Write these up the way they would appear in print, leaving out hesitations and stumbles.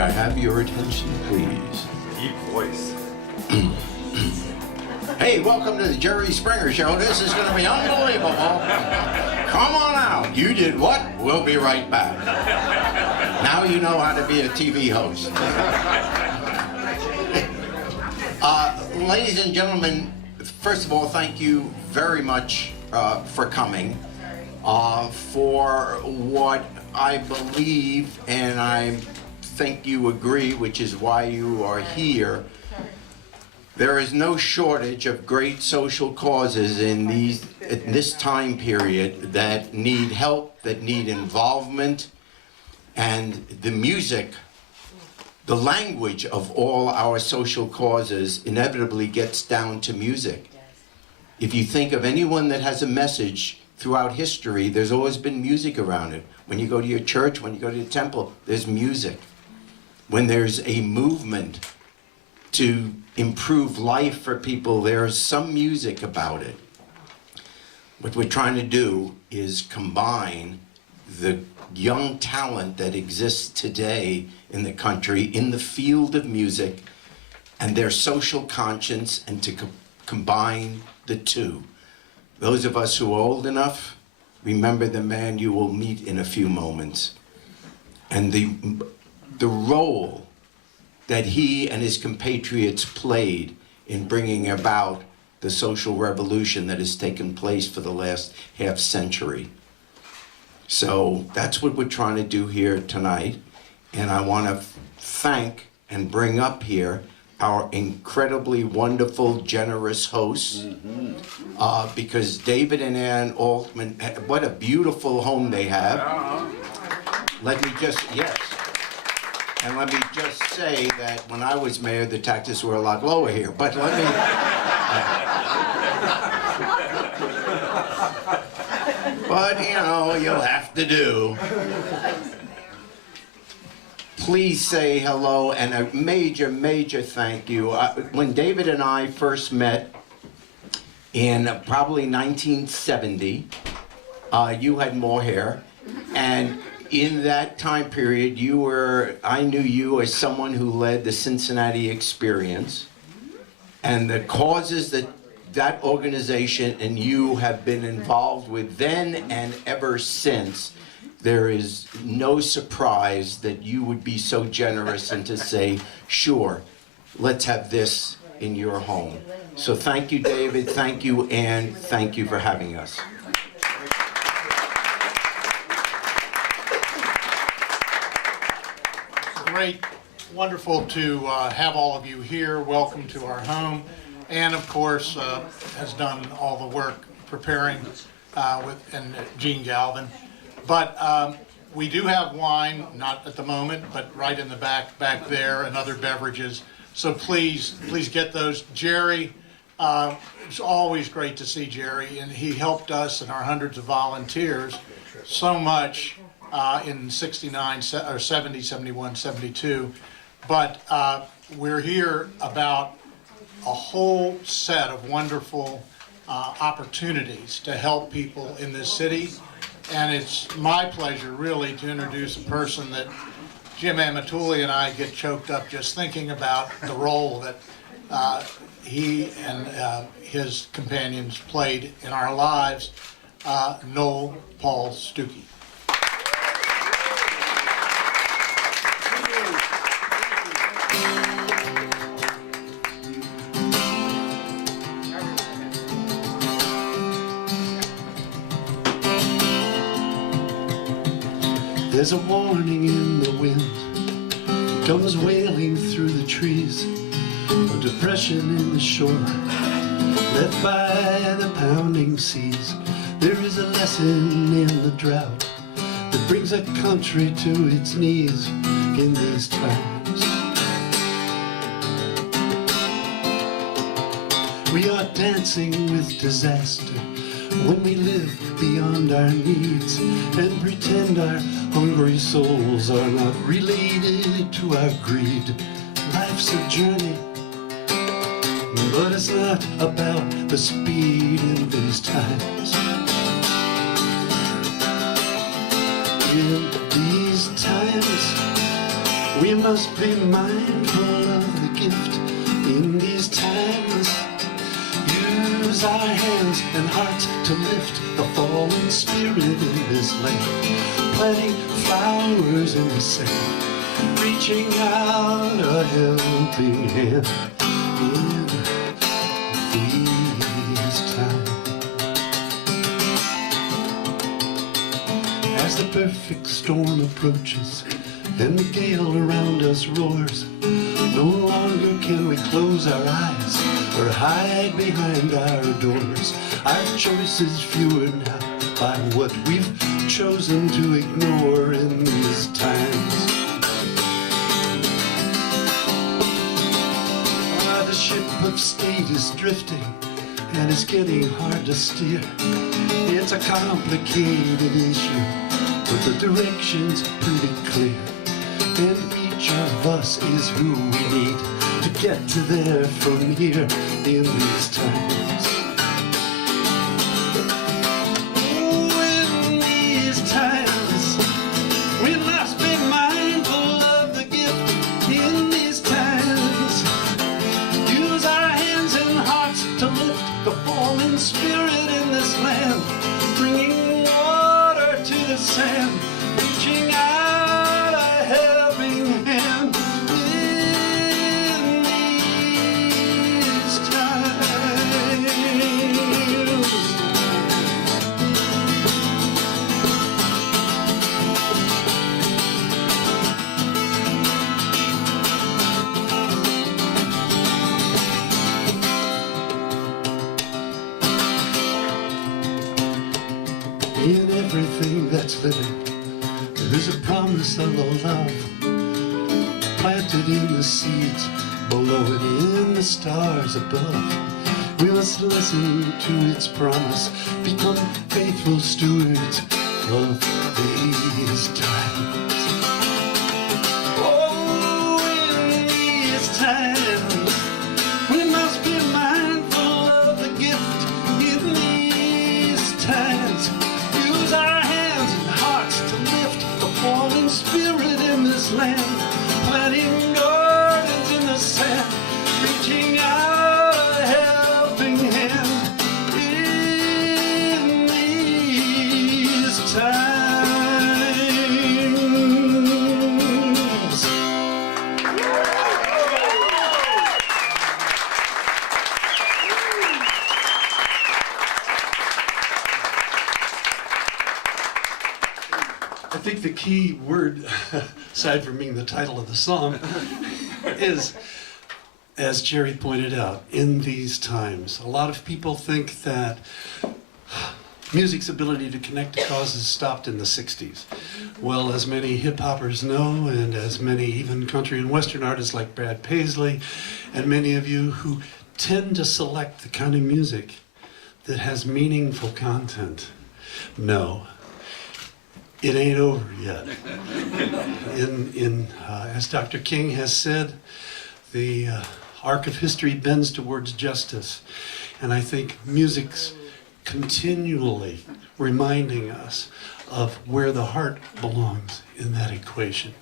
May I have your attention, please? Deep voice. Hey, welcome to the Jerry Springer Show. This is going to be unbelievable. Come on out. You did what? We'll be right back. Now you know how to be a TV host. Ladies and gentlemen, first of all, thank you very much for coming. For what I believe, and I think you agree, which is why you are here, there is no shortage of great social causes in this time period that need help, that need involvement, and the music, the language of all our social causes inevitably gets down to music. If you think of anyone that has a message throughout history, there's always been music around it. When you go to your church, when you go to the temple, there's music. When there's a movement to improve life for people, there's some music about it. What we're trying to do is combine the young talent that exists today in the country in the field of music and their social conscience, and to combine the two. Those of us who are old enough, remember the man you will meet in a few moments, and the role that he and his compatriots played in bringing about the social revolution that has taken place for the last half century. So that's what we're trying to do here tonight. And I want to thank and bring up here our incredibly wonderful, generous hosts, because David and Ann Altman, what a beautiful home they have. Let me just say that when I was mayor, the taxes were a lot lower here. But let me, but you know, you'll have to do. Please say hello and a major, major thank you. When David and I first met in probably 1970, you had more hair, and in that time period, I knew you as someone who led the Cincinnati experience, and the causes that organization and you have been involved with then and ever since. There is no surprise that you would be so generous and to say, sure, let's have this in your home. So thank you, David. Thank you, Ann. Thank you for having us. Great, wonderful to have all of you here. Welcome to our home. Ann, of course, has done all the work preparing and Gene Galvin. But we do have wine, not at the moment, but right in the back there, and other beverages. So please get those. Jerry, it's always great to see Jerry, and he helped us and our hundreds of volunteers so much in 69, or 70, 71, 72. But we're here about a whole set of wonderful opportunities to help people in this city. And it's my pleasure, really, to introduce a person that Jim Amatuli and I get choked up just thinking about the role that he and his companions played in our lives, Noel Paul Stookey. There's a warning in the wind, comes wailing through the trees, a depression in the shore, left by the pounding seas. There is a lesson in the drought that brings a country to its knees in these times. We are dancing with disaster when we live beyond our needs and pretend our hungry souls are not related to our greed. Life's a journey, but it's not about the speed in these times. In these times, We must be mindful of the gift in these times. Use our hands and hearts to lift the fallen spirit in this land. Planting flowers in the sand, reaching out a helping hand in these times. As the perfect storm approaches and the gale around us roars, no longer can we close our eyes or hide behind our doors. Our choice is fewer now by what we've chosen to ignore in these times. The ship of state is drifting and it's getting hard to steer. It's a complicated issue, but the direction's pretty clear. And each of us is who we need to get to there from here in these times. Oh, in these times, we must be mindful of the gift in these times. Use our hands and hearts to lift the fallen spirit in this land, bringing water to the sand, reaching out a helping hand in these times. In everything that's living, there's a promise of a love planted in the seeds below and in the stars above. We must listen to its promise, become faithful stewards of these times. Oh, in these times, we must be mindful of the gift in these times. Use our hands and hearts to lift the fallen spirit in this land, planting gardens in the sand, reaching out a helping hand in these times. I think the key word, aside from being the title of the song, is, as Jerry pointed out, in these times. A lot of people think that music's ability to connect to causes stopped in the 60s. Well, as many hip-hoppers know, and as many even country and western artists like Brad Paisley, and many of you who tend to select the kind of music that has meaningful content, know it ain't over yet. As Dr. King has said, the arc of history bends towards justice. And I think music's continually reminding us of where the heart belongs in that equation.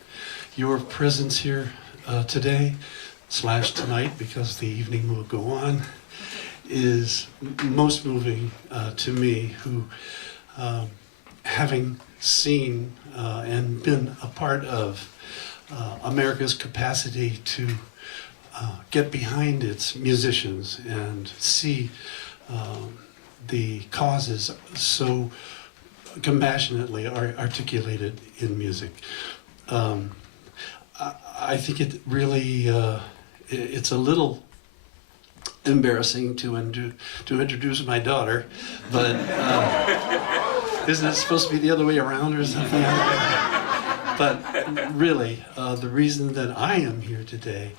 Your presence here today, / tonight, because the evening will go on, is most moving to me, who, having seen and been a part of America's capacity to get behind its musicians and see the causes so compassionately articulated in music. I think it really, it's a little embarrassing to introduce my daughter, but isn't it supposed to be the other way around or something? But really, the reason that I am here today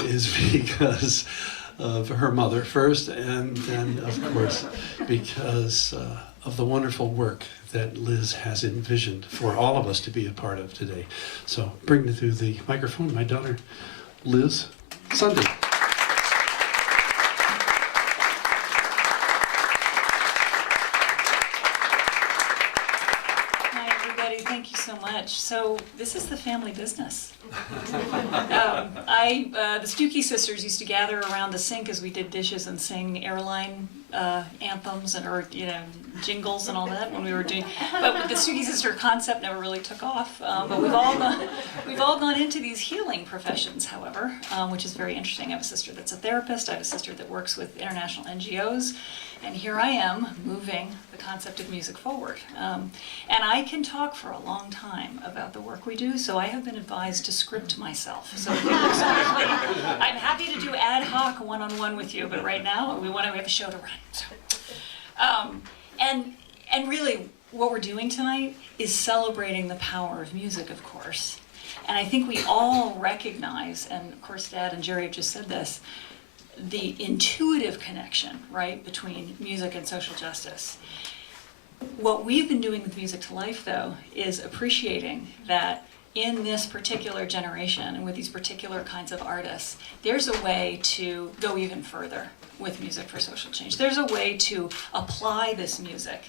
is because of her mother first, and then, of course, because of the wonderful work that Liz has envisioned for all of us to be a part of today. So bring me through the microphone my daughter, Liz Sunde. Hi, everybody. Thank you so much. So So this is the family business. The Stookey sisters used to gather around the sink as we did dishes and sing airline anthems or jingles and all that when we were doing. But the Stookey sister concept never really took off. But we've all gone into these healing professions, however, which is very interesting. I have a sister that's a therapist. I have a sister that works with international NGOs. And here I am moving the concept of music forward. And I can talk for a long time about the work we do, so I have been advised to script myself. So I'm happy to do ad hoc one-on-one with you, but right now we have a show to run. So, and really what we're doing tonight is celebrating the power of music, of course. And I think we all recognize, and of course Dad and Jerry have just said this, the intuitive connection, right, between music and social justice. What we've been doing with Music to Life, though, is appreciating that in this particular generation and with these particular kinds of artists, there's a way to go even further with music for social change. There's a way to apply this music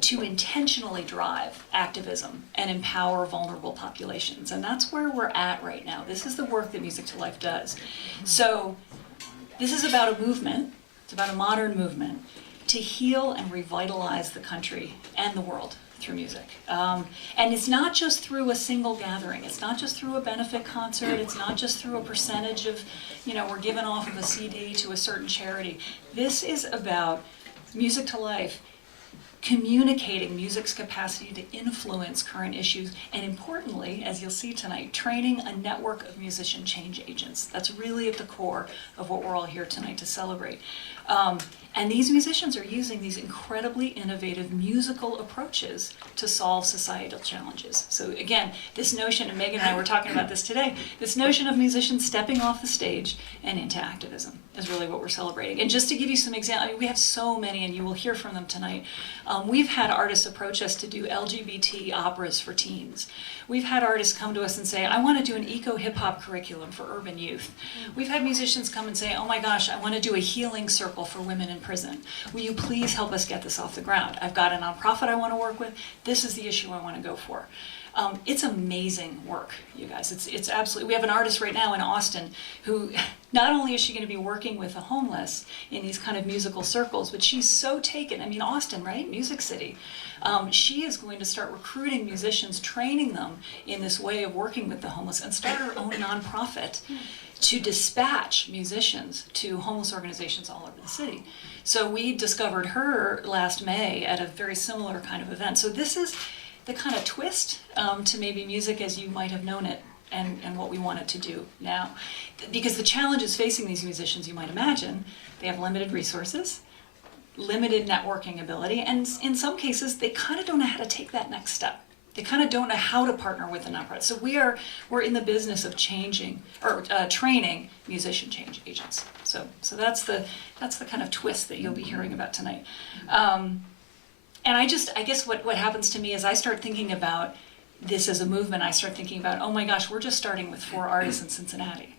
to intentionally drive activism and empower vulnerable populations. And that's where we're at right now. This is the work that Music to Life does. So this is about a movement, it's about a modern movement to heal and revitalize the country and the world through music. And it's not just through a single gathering. It's not just through a benefit concert. It's not just through a percentage of, we're giving off of a CD to a certain charity. This is about Music to Life communicating music's capacity to influence current issues, and importantly, as you'll see tonight, training a network of musician change agents. That's really at the core of what we're all here tonight to celebrate. And these musicians are using these incredibly innovative musical approaches to solve societal challenges. So again, this notion, and Megan and I were talking about this today, this notion of musicians stepping off the stage and into activism is really what we're celebrating. And just to give you some examples, we have so many, and you will hear from them tonight. We've had artists approach us to do LGBT operas for teens. We've had artists come to us and say, I want to do an eco-hip-hop curriculum for urban youth. We've had musicians come and say, oh my gosh, I want to do a healing circle for women in prison. Will you please help us get this off the ground? I've got a nonprofit I want to work with. This is the issue I want to go for. It's amazing work, you guys. It's absolutely, we have an artist right now in Austin who, not only is she going to be working with the homeless in these kind of musical circles, but she's so taken, Austin, right? Music City. She is going to start recruiting musicians, training them in this way of working with the homeless, and start her own nonprofit to dispatch musicians to homeless organizations all over the city. So we discovered her last May at a very similar kind of event. So this is the kind of twist to maybe music as you might have known it and what we want it to do now. Because the challenges facing these musicians, you might imagine, they have limited resources, limited networking ability, and in some cases, they kind of don't know how to take that next step. They kind of don't know how to partner with a nonprofit. So we're in the business of changing or training musician change agents. So that's the kind of twist that you'll be hearing about tonight. And I guess what happens to me is I start thinking about this as a movement. I start thinking about, oh my gosh, we're just starting with 4 artists in Cincinnati.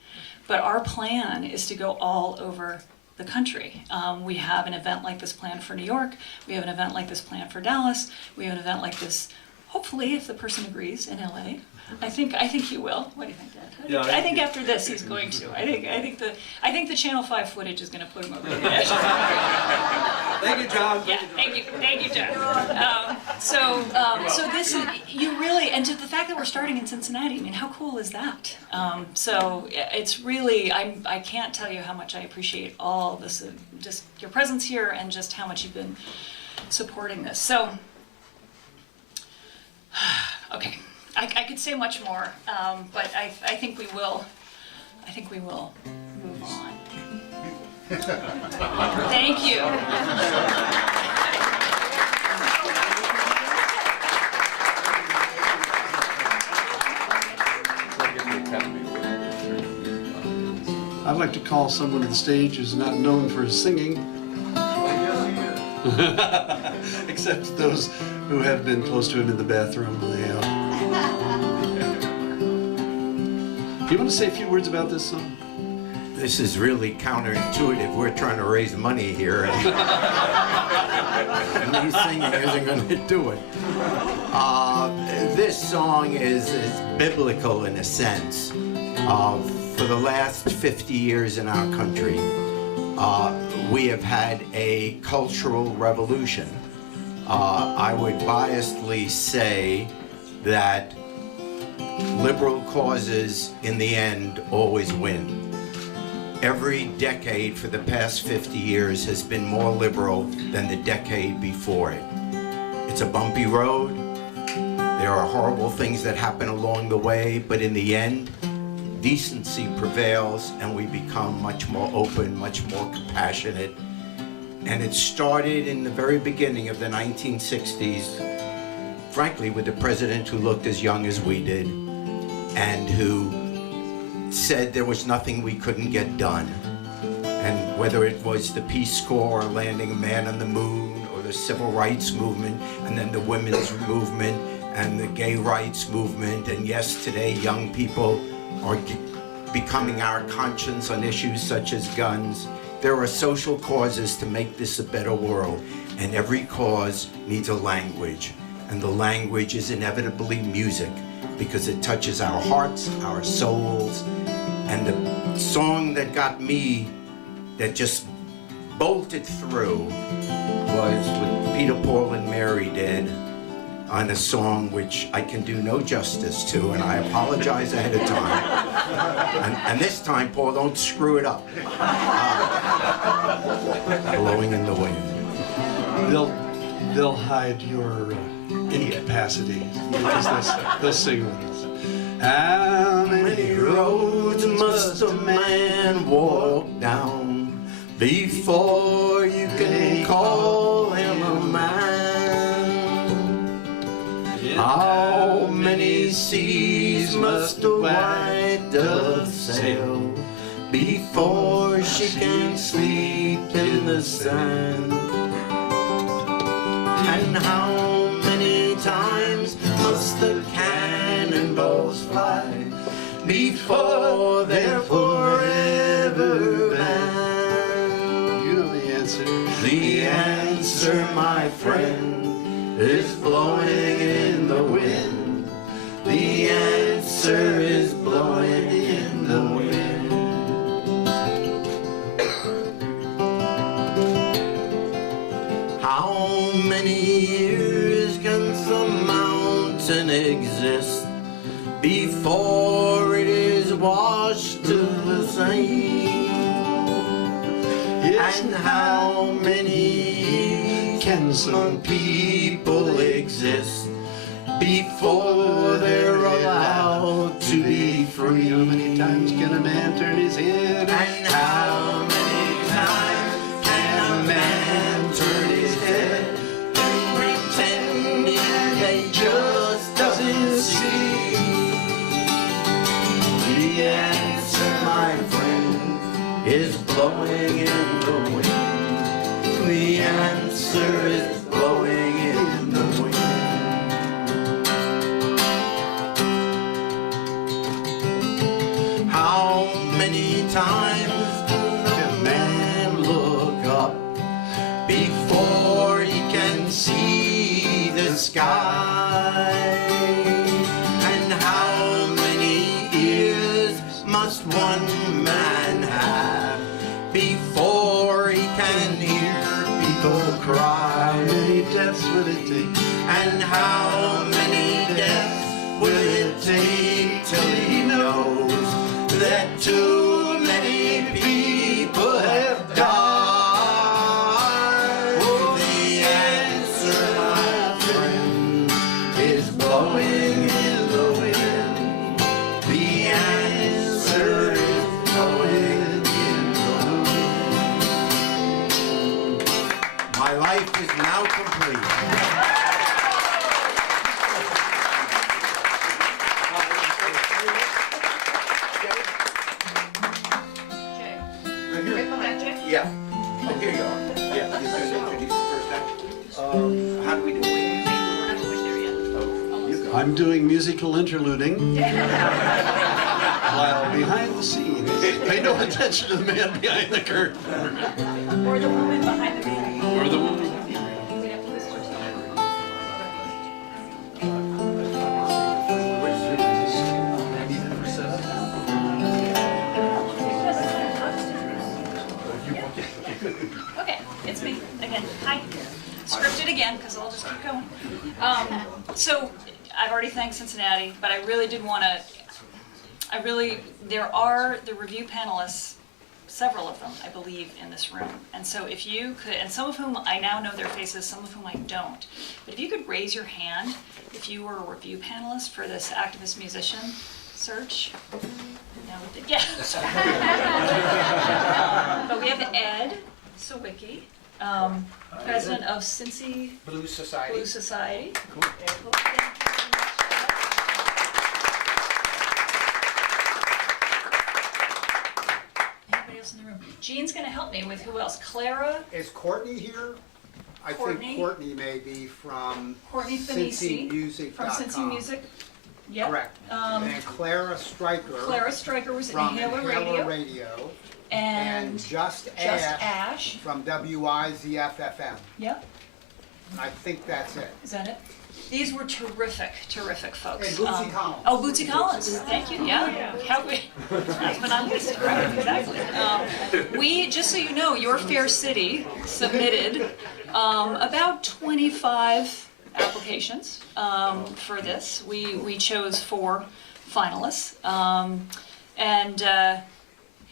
But our plan is to go all over the country. We have an event like this planned for New York. We have an event like this planned for Dallas. We have an event like this, hopefully, if the person agrees, in LA. I think he will. What do you think, Dad? I think after this he's going to. I think the Channel 5 footage is going to put him over the edge. Thank you, John. Yeah, thank you, John. So this is, you really, and to the fact that we're starting in Cincinnati, how cool is that? So it's really, I can't tell you how much I appreciate all this, just your presence here, and just how much you've been supporting this. So, okay. I could say much more, but I think we will. I think we will move on. Thank you. I'd like to call someone to the stage who's not known for his singing, except those who have been close to him in the bathroom. Do you want to say a few words about this song? This is really counterintuitive. We're trying to raise money here, and me singing isn't going to do it. this song is biblical in a sense. For the last 50 years in our country, we have had a cultural revolution. I would biasedly say that liberal causes in the end always win. Every decade for the past 50 years has been more liberal than the decade before it. It's a bumpy road. There are horrible things that happen along the way, but in the end, decency prevails and we become much more open, much more compassionate. And it started in the very beginning of the 1960s, frankly, with the president who looked as young as we did and who said there was nothing we couldn't get done. And whether it was the Peace Corps landing a man on the moon, or the civil rights movement, and then the women's movement, and the gay rights movement, and yes, today young people are becoming our conscience on issues such as guns. There are social causes to make this a better world, and every cause needs a language, and the language is inevitably music, because it touches our hearts, our souls. And the song that got me, that just bolted through, was what Peter, Paul, and Mary did on a song which I can do no justice to, and I apologize ahead of time. And this time, Paul, don't screw it up. Blowing in the wind. They'll hide your incapacities because they'll sing with us. How many roads must a man walk down before you can call him a man? How many seas must a white dove sail before she can sleep in the sand? And how many times must the cannonballs fly before they're forever banned? You know the answer. The answer, my friend, is blowing in the wind. The answer is blowing in the wind. How many years can some mountain exist before it is washed to the sea? Yes, and how many can some people exist before they're allowed to be free? How many times can a man turn his head? And how many times can a man turn his head and pretending that he just doesn't see? The answer, my friend, is blowing in the wind. The answer is blowing in the wind. How many times can a man look up before he can see the sky? And how many ears must one man have before he can hear people cry? How many deaths will it take? And how many deaths will it take till he knows that too many people have died? Oh, the answer, my friend, is blowing in the wind. The answer is blowing in the wind. My life is now complete. Yeah. Oh, here you are. Yeah. You're going to introduce the first act? How do we do it? Oh, you go. I'm doing musical interluding while behind the scenes. Pay no attention to the man behind the curtain. Or the woman behind the man. Or the woman. again, because I'll just keep going. So I've already thanked Cincinnati, but I really did want to, there are the review panelists, several of them, I believe, in this room. And so if you could, and some of whom I now know their faces, some of whom I don't, but if you could raise your hand if you were a review panelist for this activist musician search. Now with the, yeah. But we have Ed Sawicki, president of Cincy Blue Society. Blue Society. Cool. Anybody else in the room? Jean's going to help me with who else? Clara, Is Courtney here? I Courtney? think Courtney may be from Courtney Finisi CincyMusic.com. from Cincy Music. Yep. Correct. And Clara Stryker Clara Stryker was from Inhaler Radio. And And Just Just Ash Ash. from WIZFFM. Yep. I think that's it. Is that it? These were terrific, terrific folks. And Bootsy Collins. Oh, Bootsy Collins. Thank you. Yeah. How we, that's been on listed, right? Exactly. We, just so you know, Your Fair City submitted about 25 applications for this. We chose 4 finalists.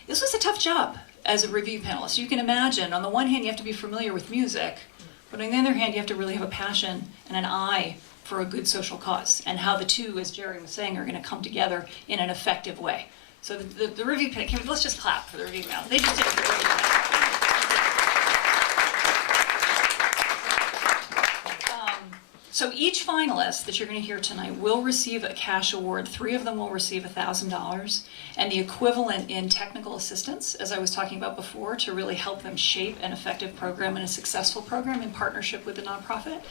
This was a tough job as a review panelist. You can imagine, on the one hand, you have to be familiar with music, but on the other hand, you have to really have a passion and an eye for a good social cause, and how the two, as Jerry was saying, are going to come together in an effective way. So the review panel, let's just clap for the review panel. They just did a great job. So each finalist that you're going to hear tonight will receive a cash award. 3 of them will receive $1,000, and the equivalent in technical assistance, as I was talking about before, to really help them shape an effective program and a successful program in partnership with a nonprofit.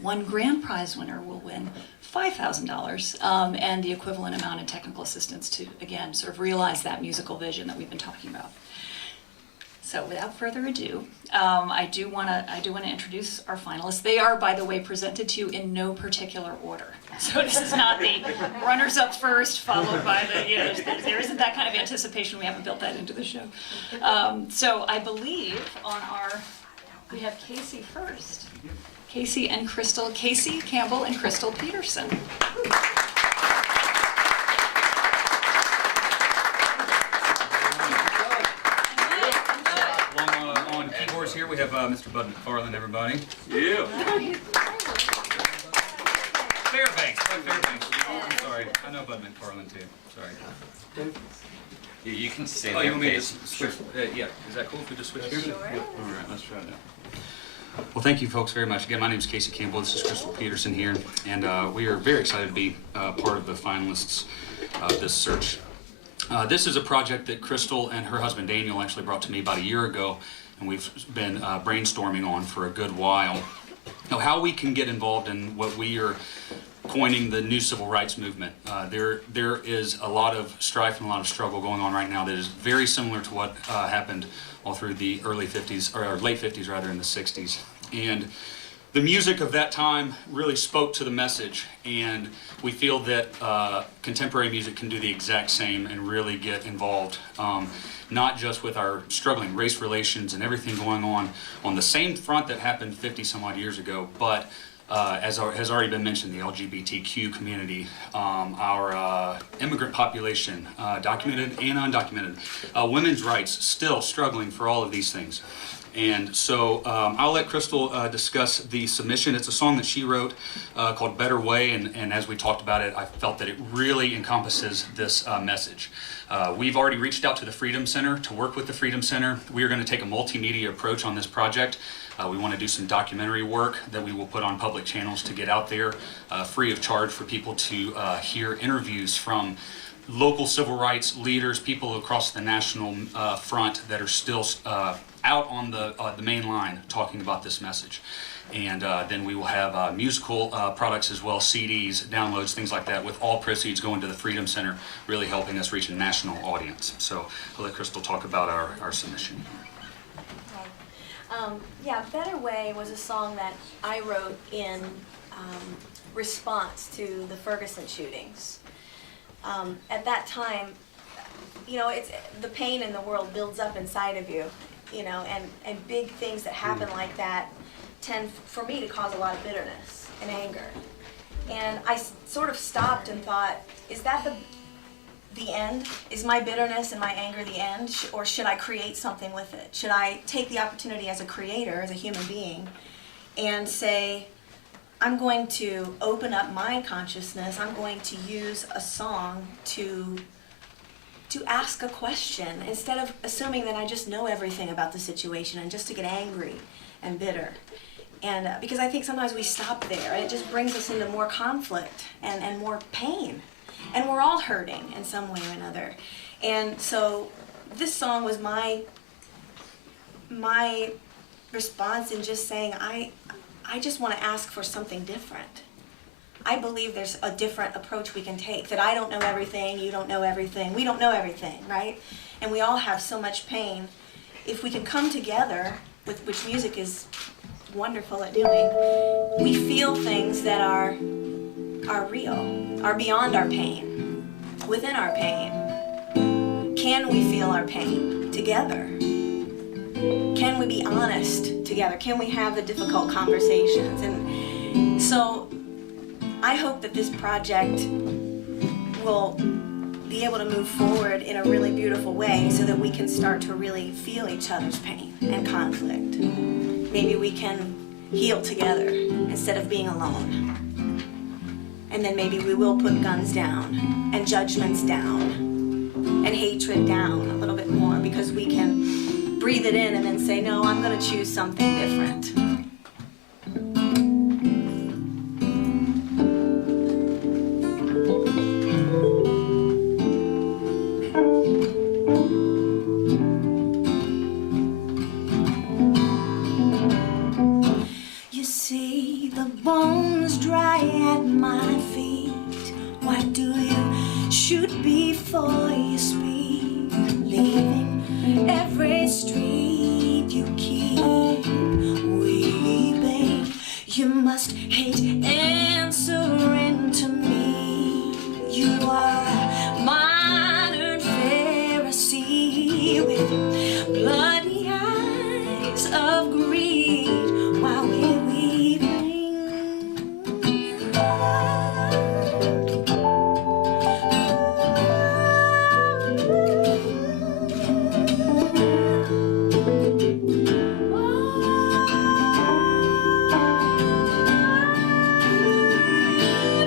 1 grand prize winner will win $5,000, and the equivalent amount in technical assistance to, again, sort of realize that musical vision that we've been talking about. So without further ado, I do want to introduce our finalists. They are, by the way, presented to you in no particular order. So this is not the runners-up first, followed by the, there isn't that kind of anticipation. We haven't built that into the show. So I believe we have Casey first. Casey Campbell and Crystal Peterson. Here we have Mr. Bud McFarland, everybody. Yeah. Fairbanks, Bud Fairbanks. I'm sorry, I know Bud McFarland too. Sorry. You can say Oh, that. you want me to switch? Yeah, is that cool if we just switch here? Sure. All right, let's try that. Well, thank you folks very much. Again, my name is Casey Campbell. This is Crystal Peterson here, and we are very excited to be part of the finalists of this search. This is a project that Crystal and her husband Daniel actually brought to me about a year ago, and we've been brainstorming on for a good while. Now, how we can get involved in what we are coining the new civil rights movement. There is a lot of strife and a lot of struggle going on right now that is very similar to what happened all through the early 50s, or late 50s rather, in the 60s. And the music of that time really spoke to the message, and we feel that contemporary music can do the exact same and really get involved, not just with our struggling race relations and everything going on the same front that happened 50 some odd years ago, but as has already been mentioned, the LGBTQ community, our immigrant population, documented and undocumented, women's rights, still struggling for all of these things. And so I'll let Crystal discuss the submission. It's a song that she wrote called Better Way, and as we talked about it, I felt that it really encompasses this message. We've already reached out to the Freedom Center to work with the Freedom Center. We are going to take a multimedia approach on this project. We want to do some documentary work that we will put on public channels to get out there free of charge for people to hear interviews from local civil rights leaders, people across the national front that are still out on the main line talking about this message. And then we will have musical products as well, CDs, downloads, things like that, with all proceeds going to the Freedom Center, really helping us reach a national audience. So I'll let Crystal talk about our submission. Yeah, Better Way was a song that I wrote in response to the Ferguson shootings. At that time, it's the pain in the world builds up inside of you, and big things that happen like that tend, for me, to cause a lot of bitterness and anger. And I sort of stopped and thought, is that the end? Is my bitterness and my anger the end? Or should I create something with it? Should I take the opportunity as a creator, as a human being, and say, I'm going to open up my consciousness, I'm going to use a song to ask a question, instead of assuming that I just know everything about the situation and just to get angry and bitter. And because I think sometimes we stop there, and it just brings us into more conflict and more pain. And we're all hurting in some way or another. And so this song was my response in just saying, I just want to ask for something different. I believe there's a different approach we can take, that I don't know everything, you don't know everything, we don't know everything, right? And we all have so much pain. If we can come together, which music is wonderful at doing, we feel things that are real, are beyond our pain, within our pain. Can we feel our pain together? Can we be honest together? Can we have the difficult conversations? And so I hope that this project will be able to move forward in a really beautiful way so that we can start to really feel each other's pain and conflict. Maybe we can heal together instead of being alone. And then maybe we will put guns down and judgments down and hatred down a little bit more, because we can breathe it in and then say, no, I'm going to choose something different. You see the bones dry at my feet. Why do you shoot before you speak? Leaving every street you keep weeping. You must hate answering to me. You are a modern Pharisee with bloody eyes of greed while we're weeping.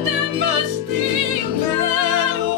There must be a better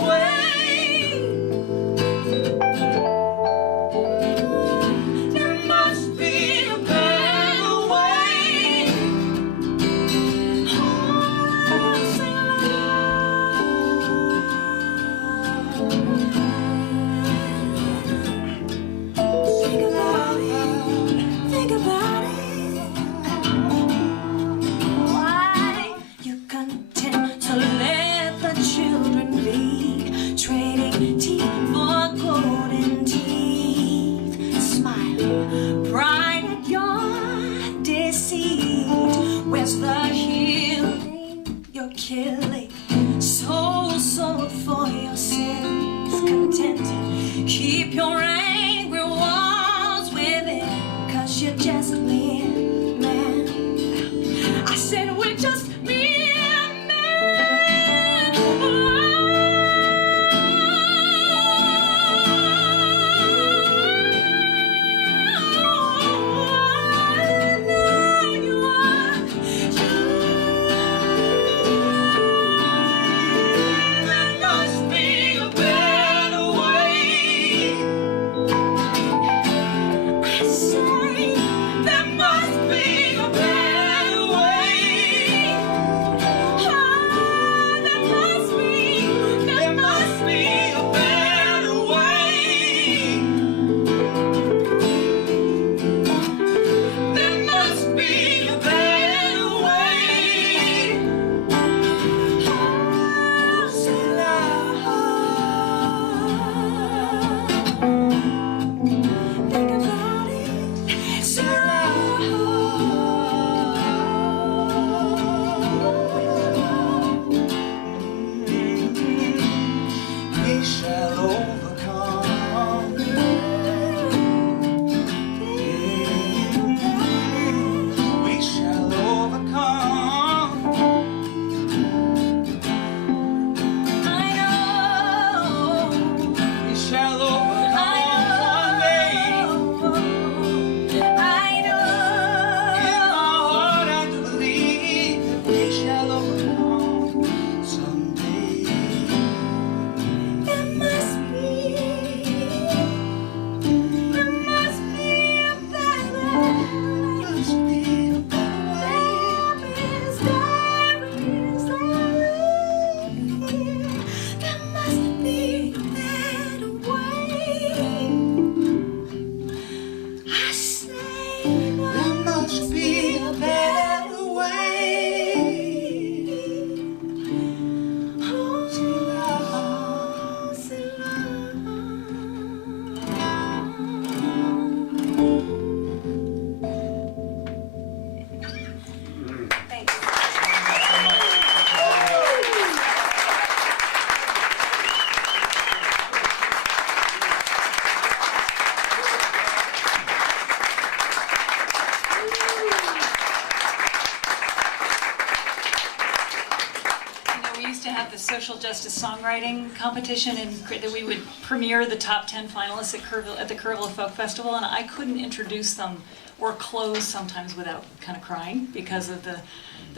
social justice songwriting competition, and that we would premiere the top 10 finalists at the Kerrville Folk Festival, and I couldn't introduce them or close sometimes without kind of crying because of the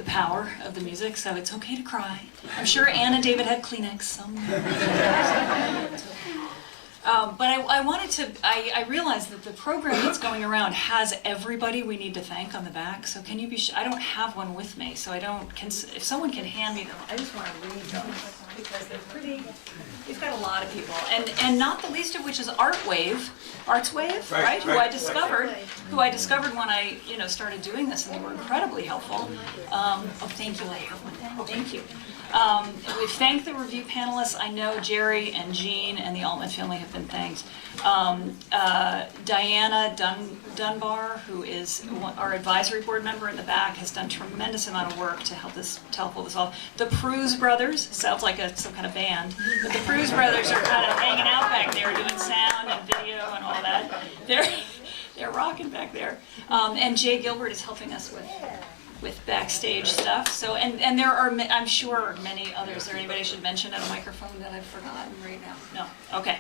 power of the music. So it's okay to cry. I'm sure Ann and David had Kleenex somewhere. But I wanted to, I realized that the program that's going around has everybody we need to thank on the back, so can you be, I don't have one with me, so I don't, if someone can hand me them, I just want to read them, because they're pretty, we've got a lot of people, and not the least of which is Artswave, right? Who I discovered when I, started doing this, and they were incredibly helpful. Oh, thank you, I have one. Thank you. We've thanked the review panelists. I know Jerry and Jean and the Altman family have been thanked. Diana Dunbar, who is our advisory board member in the back, has done a tremendous amount of work to help pull this off. The Pruse brothers, sounds like some kind of band, but the Pruse brothers are kind of hanging out back there doing sound and video and all that. They're rocking back there. And Jay Gilbert is helping us with backstage stuff. So, and there are, I'm sure, many others. Is there anybody I should mention at a microphone that I've forgotten right now? No? Okay.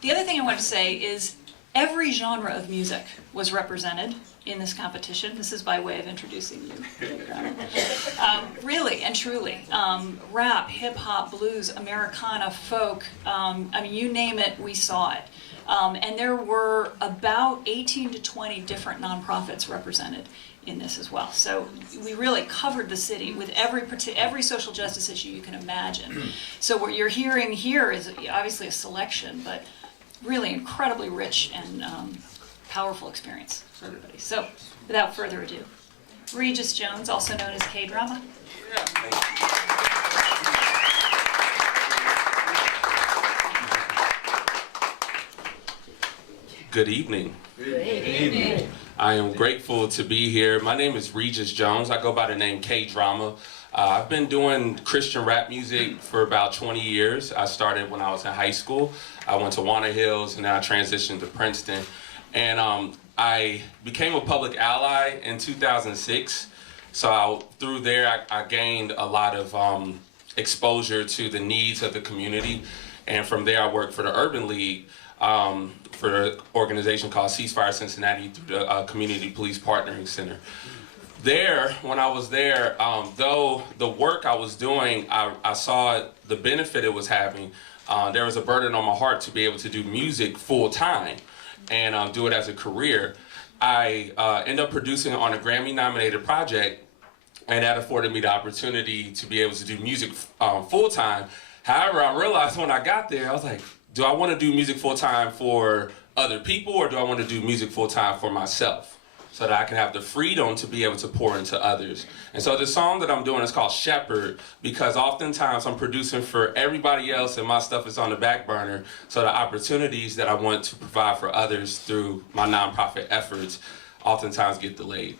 The other thing I want to say is every genre of music was represented in this competition. This is by way of introducing you. Really and truly. Rap, hip hop, blues, Americana, folk, you name it, we saw it. And there were about 18 to 20 different nonprofits represented in this as well. So we really covered the city with every social justice issue you can imagine. So what you're hearing here is obviously a selection, but really incredibly rich and powerful experience for everybody. So without further ado, Regis Jones, also known as K-Drama. Good evening. Good evening. I am grateful to be here. My name is Regis Jones. I go by the name K-Drama. I've been doing Christian rap music for about 20 years. I started when I was in high school. I went to Warner Hills and then I transitioned to Princeton. And I became a public ally in 2006. So through there, I gained a lot of exposure to the needs of the community. And from there, I worked for the Urban League, for an organization called Ceasefire Cincinnati through the Community Police Partnering Center. There, when I was there, though the work I was doing, I saw the benefit it was having. There was a burden on my heart to be able to do music full time and do it as a career. I ended up producing on a Grammy-nominated project, and that afforded me the opportunity to be able to do music full time. However, I realized when I got there, I was like, do I want to do music full time for other people, or do I want to do music full time for myself, so that I can have the freedom to be able to pour into others? And so the song that I'm doing is called Shepherd, because oftentimes I'm producing for everybody else and my stuff is on the back burner. So the opportunities that I want to provide for others through my nonprofit efforts oftentimes get delayed.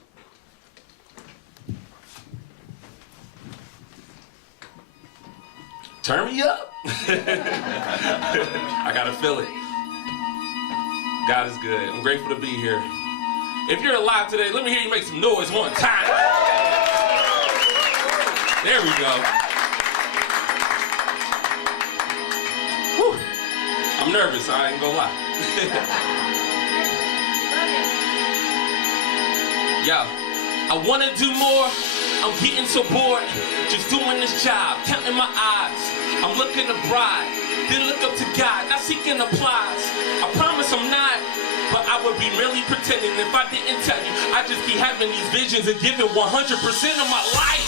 Turn me up. I gotta feel it. God is good. I'm grateful to be here. If you're alive today, let me hear you make some noise one time. There we go. Whew. I'm nervous, I ain't gonna lie. Yeah, I wanna do more. I'm getting so bored, just doing this job, counting my odds. I'm looking to bride, then look up to God, not seeking applause. I promise I'm not, but I would be really pretending if I didn't tell you. I just keep having these visions and giving 100% of my life.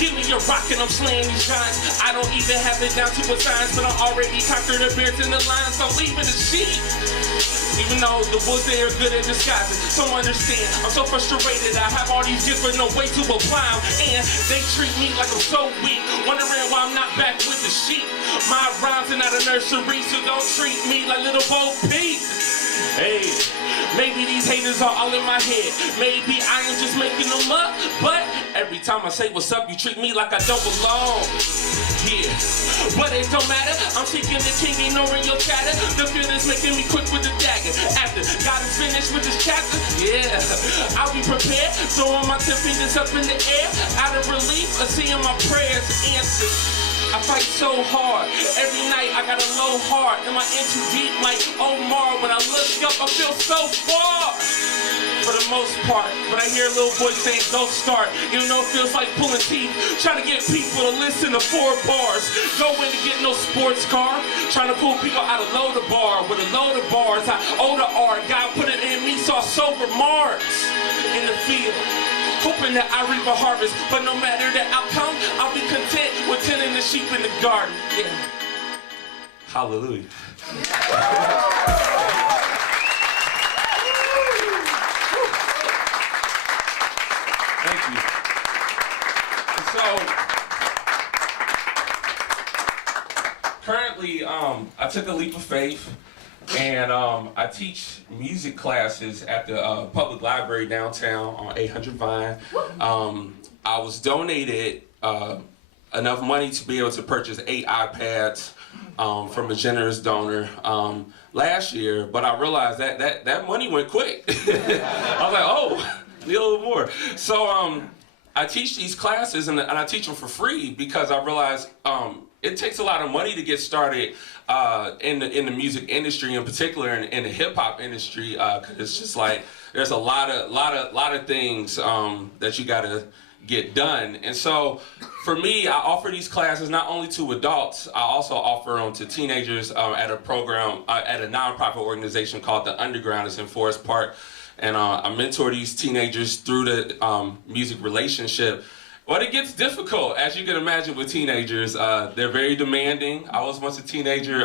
Give me a rock and I'm slaying these giants. I don't even have it down to a science, but I already conquered the bears and the lions. I'm leaving the sheep. Even though the wolves, they are good at disguising. So understand, I'm so frustrated. I have all these gifts but no way to apply them. And they treat me like I'm so weak, wondering why I'm not back with the sheep. My rhymes are not a nursery, so don't treat me like little Bo Peep. Hey, maybe these haters are all in my head. Maybe I am just making them up. But every time I say what's up, you treat me like I don't belong. Yeah, but it don't matter. I'm seeking the king, ignoring your chatter. The feeling's making me quick with the dagger. After God is finished with this chapter, yeah, I'll be prepared. Throwing my 10 fingers up in the air, out of relief of seeing my prayers answered. I fight so hard. Every night I got a low heart. Am I in too deep like Omar? When I look up, I feel so far. For the most part, when I hear a little voice saying don't start, even though it feels like pulling teeth, trying to get people to listen to 4 bars. Go in to get no sports car, trying to pull people out of load of bar. With a load of bars, I owe the art. God put it in me, so I sober marks in the field. Hoping that I reap a harvest, but no matter the outcome, I'll be content with tending the sheep in the garden. Yeah. Hallelujah. Thank you. So, currently, I took a leap of faith. And I teach music classes at the public library downtown on 800 Vine. I was donated enough money to be able to purchase 8 iPads from a generous donor last year, but I realized that money went quick. I was like, oh, I need a little more. So I teach these classes and I teach them for free because I realized it takes a lot of money to get started in the music industry, in particular in the hip hop industry, because it's just like there's a lot of things that you gotta get done. And so for me, I offer these classes not only to adults, I also offer them to teenagers at a program at a nonprofit organization called The Underground. It's in Forest Park, and I mentor these teenagers through the music relationship. Well, it gets difficult, as you can imagine, with teenagers. They're very demanding. I was once a teenager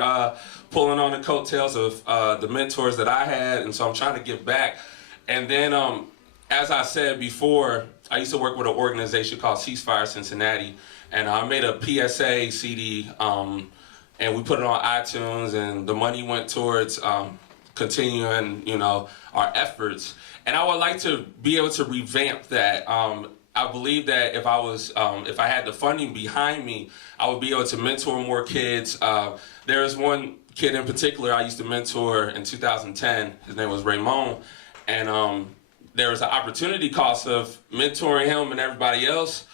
pulling on the coattails of the mentors that I had, and so I'm trying to give back. And then, as I said before, I used to work with an organization called Ceasefire Cincinnati, and I made a PSA CD, and we put it on iTunes, and the money went towards continuing, our efforts. And I would like to be able to revamp that. I believe that if I had the funding behind me, I would be able to mentor more kids. There's one kid in particular I used to mentor in 2010. His name was Raymond, and there was an opportunity cost of mentoring him and everybody else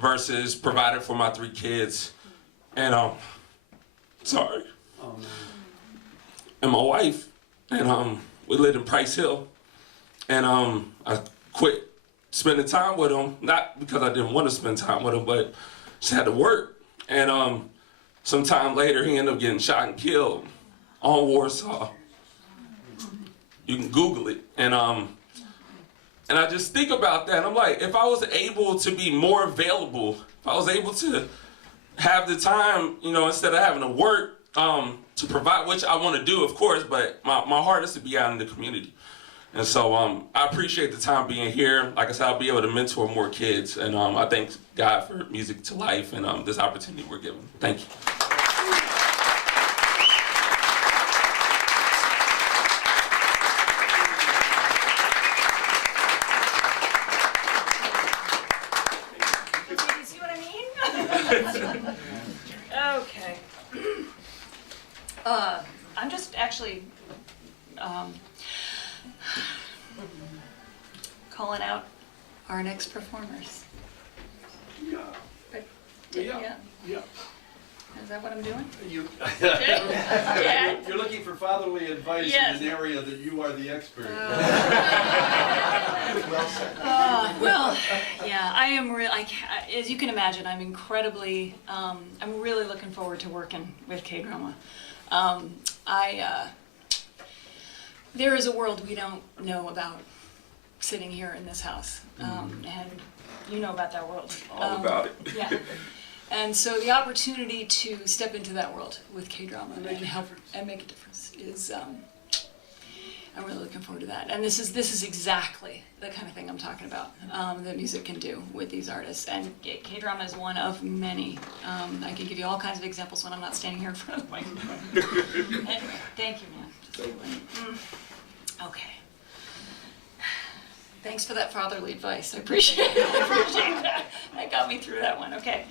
versus providing for my 3 kids. And sorry. Oh, no. And my wife, and we lived in Price Hill, and I quit spending time with him, not because I didn't want to spend time with him, but just had to work. And some time later, he ended up getting shot and killed on Warsaw. You can Google it. And I just think about that. I'm like, if I was able to be more available, if I was able to have the time, instead of having to work to provide, which I want to do, of course, but my heart is to be out in the community. And so I appreciate the time being here. Like I said, I'll be able to mentor more kids. And I thank God for Music to Life and this opportunity we're given. Thank you. You see what I mean? Okay. I'm just actually calling out our next performers. Yeah. Yeah. Is that what I'm doing? You're looking for fatherly advice Yes. in an area that you are the expert. Well, yeah, I am as you can imagine, I'm incredibly, I'm really looking forward to working with K-Drama. There is a world we don't know about sitting here in this house, and you know about that world. All about it. Yeah. And so the opportunity to step into that world with K-Drama and help and make a difference is, I'm really looking forward to that. And this is exactly the kind of thing I'm talking about, that music can do with these artists. And K-Drama is one of many. I can give you all kinds of examples when I'm not standing here in front of the microphone. Anyway, thank you, man. Okay. Thanks for that fatherly advice. I appreciate it. I appreciate that. That got me through that one. Okay.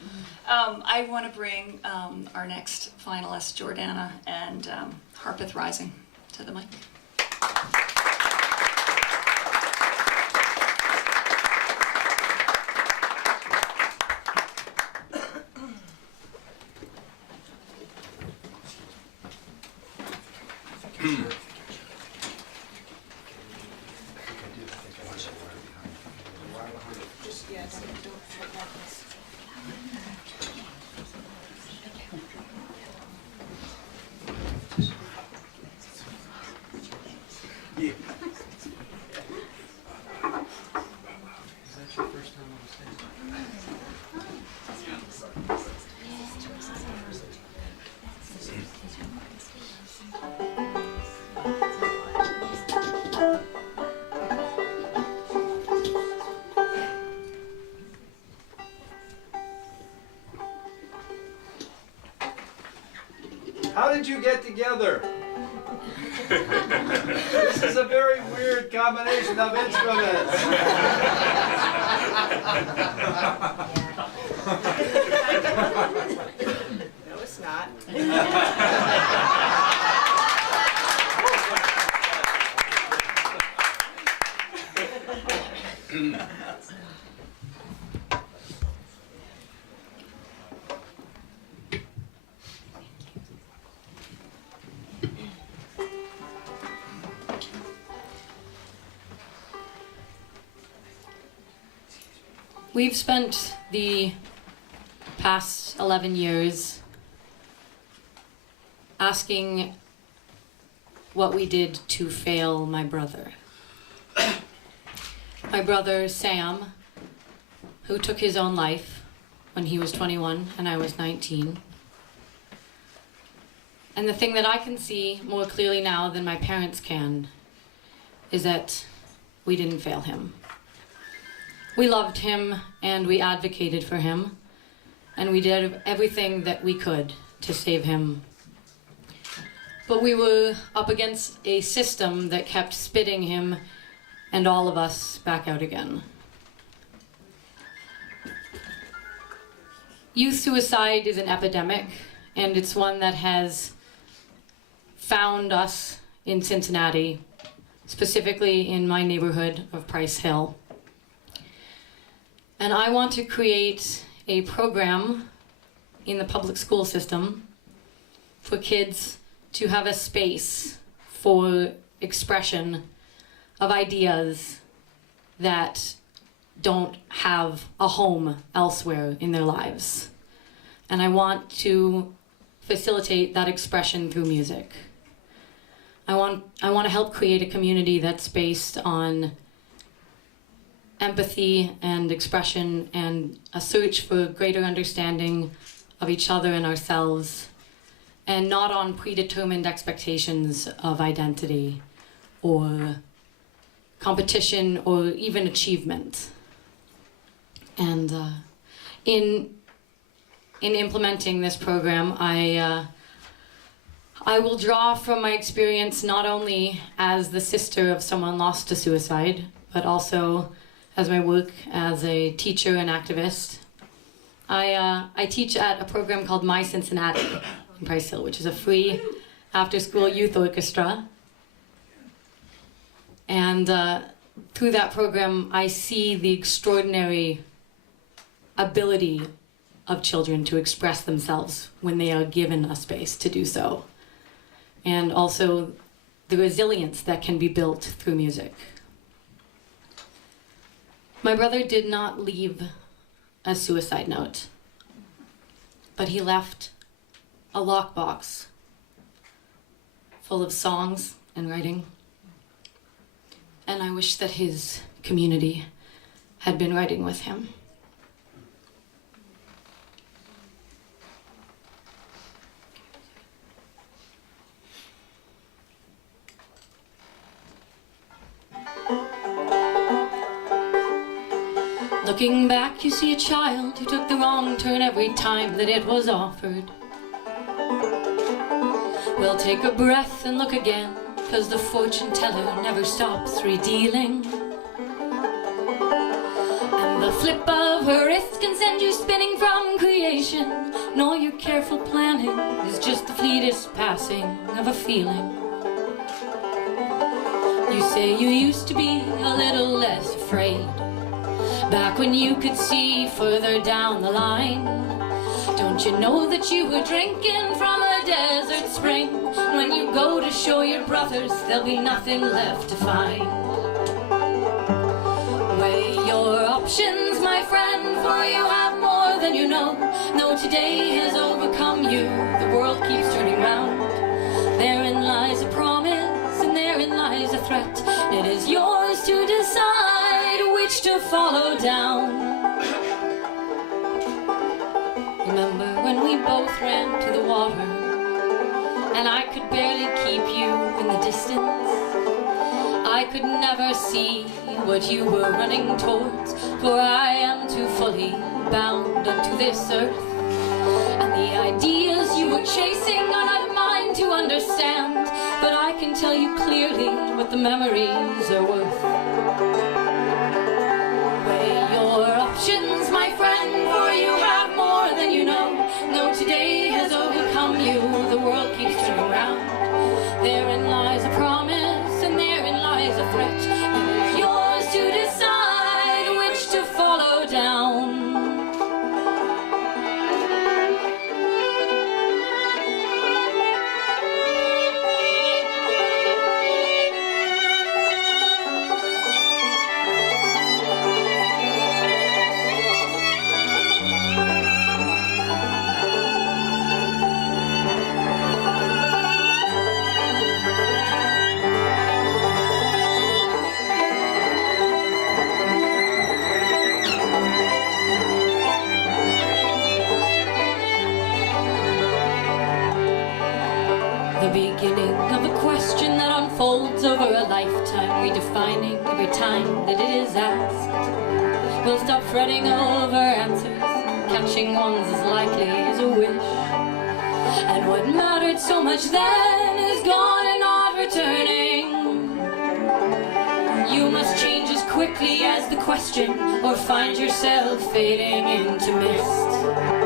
I want to bring our next finalist, Jordana and Harpeth Rising, to the mic. How did you get together? This is a very weird combination of instruments. No, it's not. We've spent the past 11 years asking what we did to fail my brother. My brother Sam, who took his own life when he was 21 and I was 19. And the thing that I can see more clearly now than my parents can is that we didn't fail him. We loved him and we advocated for him and we did everything that we could to save him. But we were up against a system that kept spitting him and all of us back out again. Youth suicide is an epidemic, and it's one that has found us in Cincinnati, specifically in my neighborhood of Price Hill. And I want to create a program in the public school system for kids to have a space for expression of ideas that don't have a home elsewhere in their lives. And I want to facilitate that expression through music. I want to help create a community that's based on empathy and expression and a search for greater understanding of each other and ourselves, and not on predetermined expectations of identity or competition or even achievement. And in implementing this program, I will draw from my experience not only as the sister of someone lost to suicide, but also as my work as a teacher and activist. I teach at a program called My Cincinnati in Price Hill, which is a free after-school youth orchestra. And through that program, I see the extraordinary ability of children to express themselves when they are given a space to do so. And also the resilience that can be built through music. My brother did not leave a suicide note, but he left a lockbox full of songs and writing. And I wish that his community had been writing with him. Looking back, you see a child who took the wrong turn every time that it was offered. Well, take a breath and look again, 'cause the fortune teller never stops redealing. flip of her wrist can send you spinning from creation. And all your careful planning is just the fleetest passing of a feeling. You say you used to be a little less afraid, back when you could see further down the line. Don't you know that you were drinking from a desert spring? When you go to show your brothers, there'll be nothing left to find. Weigh your options, my friend, for you have more than you know. No, today has overcome you, the world keeps turning round. Therein lies a promise, and therein lies a threat. It is yours to decide which to follow down. Remember when we both ran to the water, and I could barely keep you in the distance? I could never see what you were running towards, for I am too fully bound unto this earth. And the ideas you were chasing are not mine to understand, but I can tell you clearly what the memories are worth. Weigh your options, my friend, for you have more than you know. No, today has overcome you, the world keeps turning round. Therein lies a promise, and therein lies a threat. It is yours to decide which to follow down. The beginning of a question that unfolds over a lifetime, redefining every time that it is asked. We'll stop fretting over answers, catching ones as likely as a wish. And what mattered so much then is gone and not returning. You must change as quickly as the question, or find yourself fading into mist.